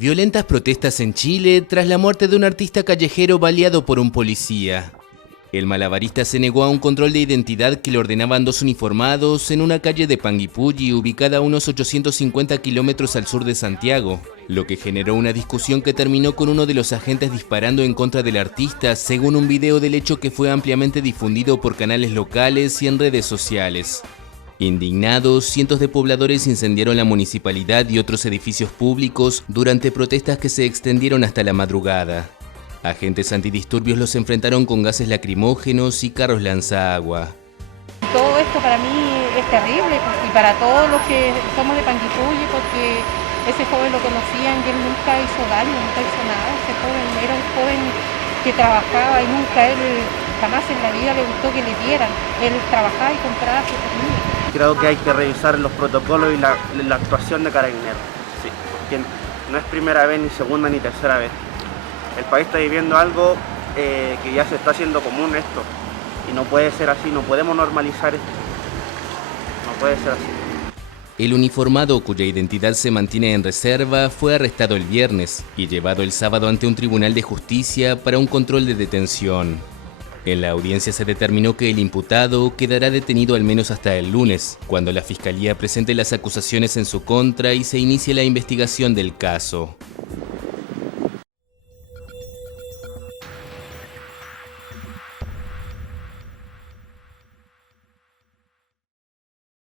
Violentas protestas en Chile tras la muerte de un artista callejero baleado por un policía. El malabarista se negó a un control de identidad que le ordenaban dos uniformados en una calle de Panguipulli ubicada a unos 850 kilómetros al sur de Santiago, lo que generó una discusión que terminó con uno de los agentes disparando en contra del artista, según un video del hecho que fue ampliamente difundido por canales locales y en redes sociales. Indignados, cientos de pobladores incendiaron la municipalidad y otros edificios públicos durante protestas que se extendieron hasta la madrugada. Agentes antidisturbios los enfrentaron con gases lacrimógenos y carros lanzaagua. Todo esto para mí es terrible y para todos los que somos de Panguipulli, porque ese joven lo conocían y él nunca hizo daño, nunca hizo nada. Ese joven era un joven que trabajaba y nunca jamás en la vida le gustó que le dieran. Él trabajaba y compraba su comida. Creo que hay que revisar los protocolos y la actuación de Carabineros, sí, porque no es primera vez, ni segunda, ni tercera vez. El país está viviendo algo que ya se está haciendo común esto, y no puede ser así, no podemos normalizar esto, no puede ser así. El uniformado, cuya identidad se mantiene en reserva, fue arrestado el viernes y llevado el sábado ante un tribunal de justicia para un control de detención. En la audiencia se determinó que el imputado quedará detenido al menos hasta el lunes, cuando la Fiscalía presente las acusaciones en su contra y se inicie la investigación del caso.